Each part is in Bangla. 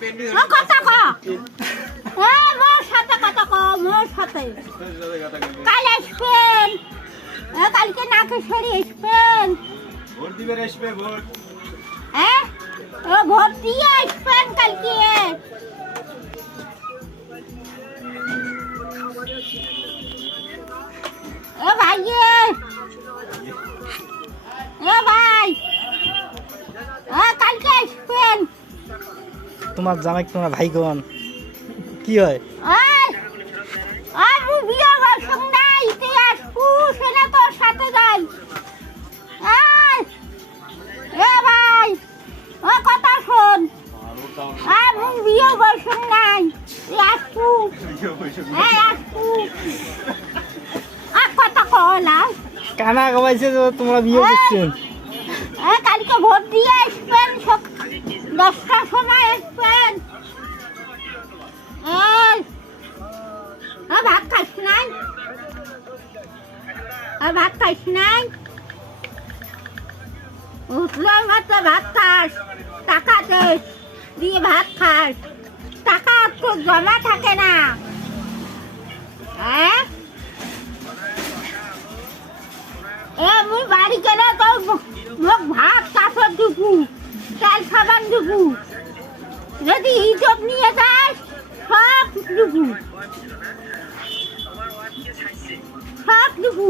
কথা ক মোর সাথে কথা ক মোর সাথে কাল আসবেন কালকে নাকেশ্বরী আসবেন ভোট দিবে আসবে ভোট হ্যাঁ ও ভোট দিয়ে আসবেন কালকে ও ভাই ও ভাই কালকে আসবেন তোমার জামাই তোমার ভাই কোন কি হয় আমি বিয়ে করছম না ইতিহাস সেটা তোর সাথে যাই এ ভাই ও কথা শোন আমি বিয়ে করছম নাই আসবু আসবু আর কথা কলা কানা কমাইছে যে তোমরা বিয়ে করছেন কালকে ভোট দিয়ে আসবেন 10টার সময় আসবেন ভাত খাইস নাই ভাত খাইস নাই উঠলো মাত্র ভাত খাস টাকা দেস দিয়ে ভাত খাস টাকা তো জমা থাকে না হ্যাঁ মুই বাড়ি গেলে তো মোক ভাত কাপড় দুপু চাল সাবান দুপু যদি ইজব নিয়ে যাস সব দুপু সব দুপু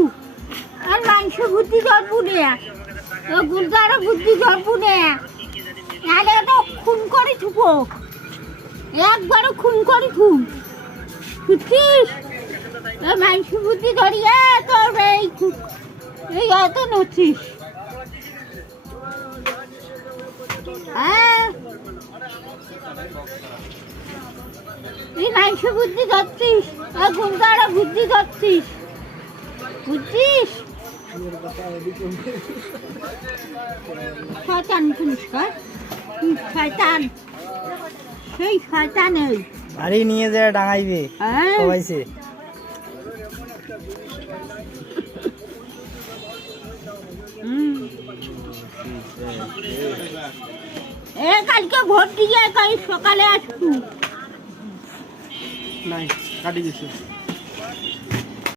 আর মাংস বুদ্ধি ধরবু নে ও গুলদারও বুদ্ধি ধরবু নে নাহলে তো খুন করে থুবো একবারও খুন করে থুম বুঝছিস মাংস বুদ্ধি ধরিয়ে তোর এই অত নছিস তুই মাংস বুদ্ধি ধরছিস গুন্ডারা বুদ্ধি ধরছিস বুঝছিস শয়তান শুনিস শয়তান সেই শয়তান এই বাড়ি নিয়ে যায় ডাঙাইবে সবাইছে কালকে ভোট দিয়ে কাল সকালে আসবো নাই কাটি গেছে